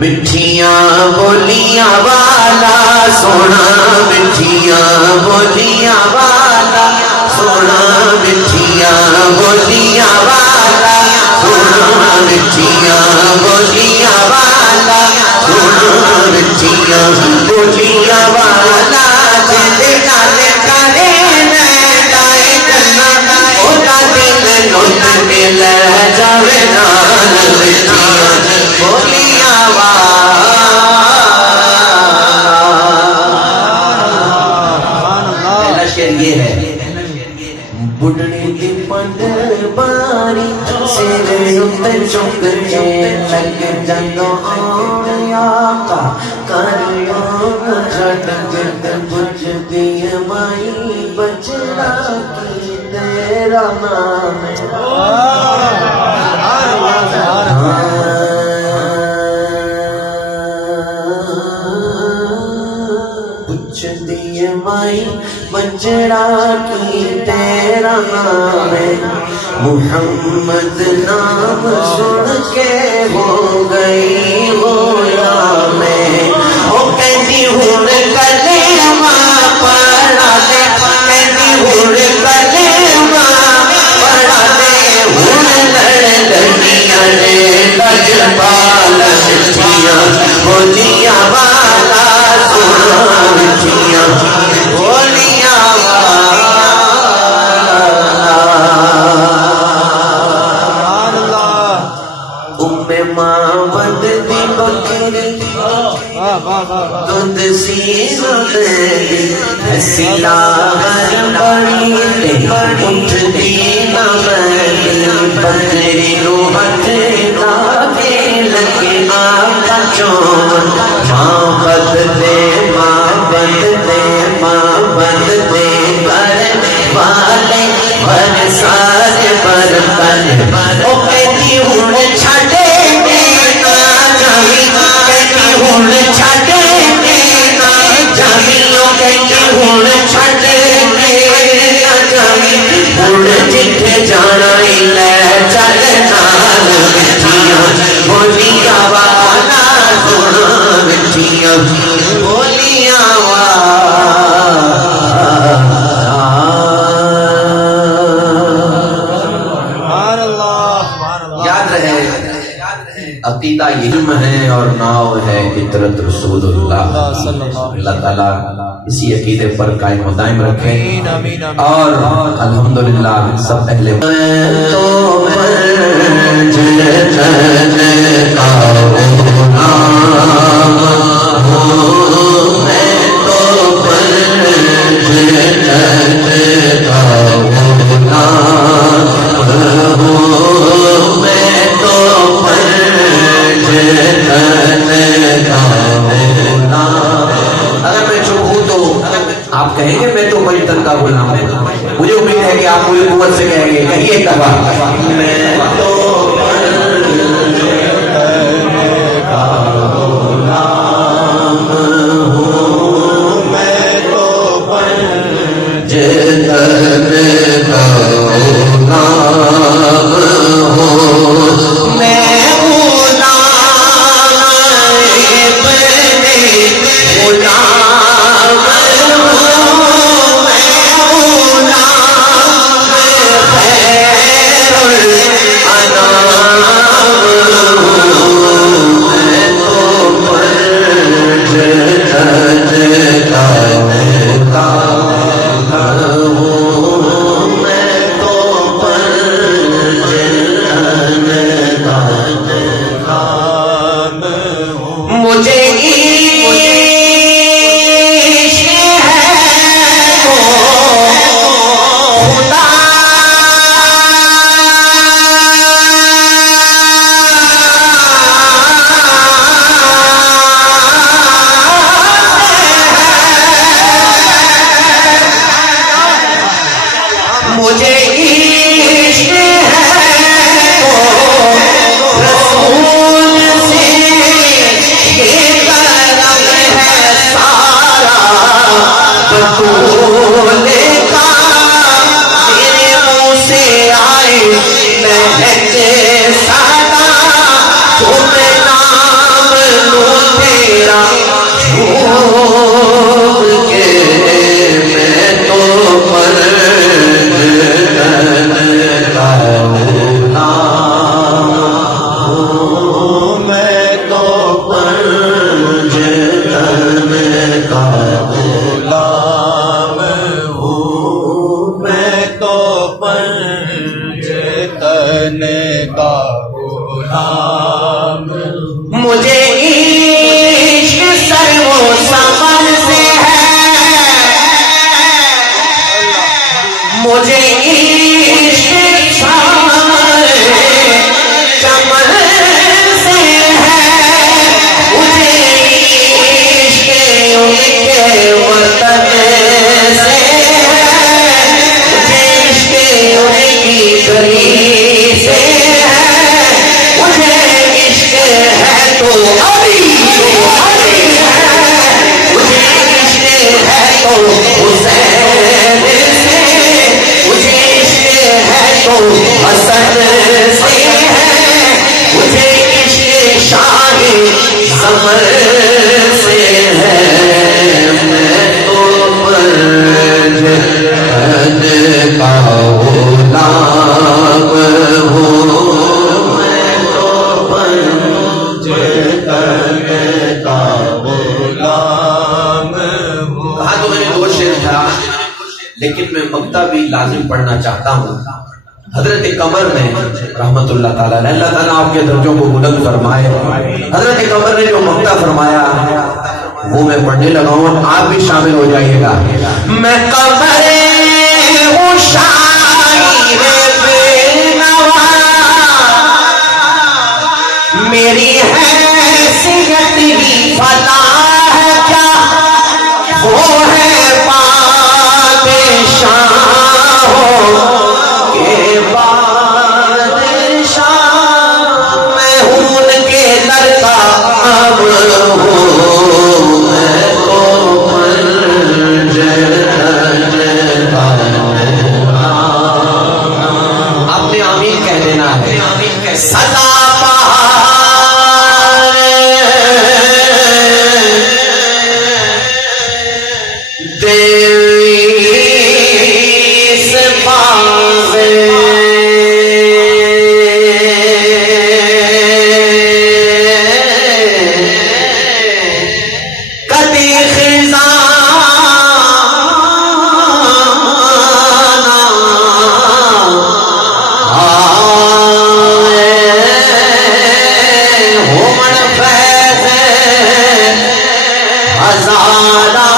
مٹھیاں بولیاں والا سونا مٹھیاں بولیاں والا سونا مٹھیاں بولیاں والا سونا مٹھیاں بولیاں والا سونا مٹھیاں بولیاں والا جلے نالے کرے لائے کرنا ہوتا دل نوٹ مل جاوے نال مٹھیاں بولیاں والا شعر یہ ہے بڑھنے دی پنڈ باری سر اتے چک کے لگ جاندو آیا کا کریو چھٹ جت بچ دی مائی بچڑا کی تیرا نام بچ دی مائی بچڑا کی تیرا نام ہے محمد نام سن کے ہو گئی ہو یا میں او کہندی ہن کلمہ پڑھا دے کہندی ہن کلمہ پڑھا دے ہن لڑ لڑیاں نے لجپال مٹھیاں بولیاں والا سونا مٹھیاں بولیاں ماں بند دی بکری دودھ سینہ میری سلا ہر بڑی تے اٹھ دی نہ میری بکری نو ہتھ لاگے لگے آقا چون ماں بند دے ماں بند دے ماں بند دے گھر والے بر سارے برتن او کہتی ہن چھڈے ہن چھڈے نا جاوی او کہندی ہن چھڈے نا جاوی ہن جتھے جانا ہی لے چل نال مٹھیاں بولیاں والا سونا مٹھیاں بولیاں یاد رہے عقیدہ یہ علم ہے اور ناؤ ہے عطرت رسول اللہ اللہ تعالیٰ اسی عقیدے پر قائم و دائم رکھے اور الحمدللہ سب اہل آپ کہیں گے میں تو مجتن کا غلام ہوں مجھے امید ہے کہ آپ پوری قوت سے کہیں گے کہیے ایک دفعہ میں تو لیکن میں مقطع بھی لازم پڑھنا چاہتا ہوں. حضرت قمر نے رحمت اللہ تعالیٰ نے، اللہ تعالیٰ آپ کے درجوں کو بلند فرمائے، حضرت قمر نے جو مقطع فرمایا وہ میں پڑھنے لگا ہوں، آپ بھی شامل ہو جائیے گا. میں قمر ہوں شاعر بے نوا، میری حیثیت ہی فلاح ہے کیا، وہ ہے بادشاہ کے بادشاہ، میں ہوں ان کے در کا اب ہوں، میں تو آپ نے آمین کہہ دینا ہے. صدا ہزارہ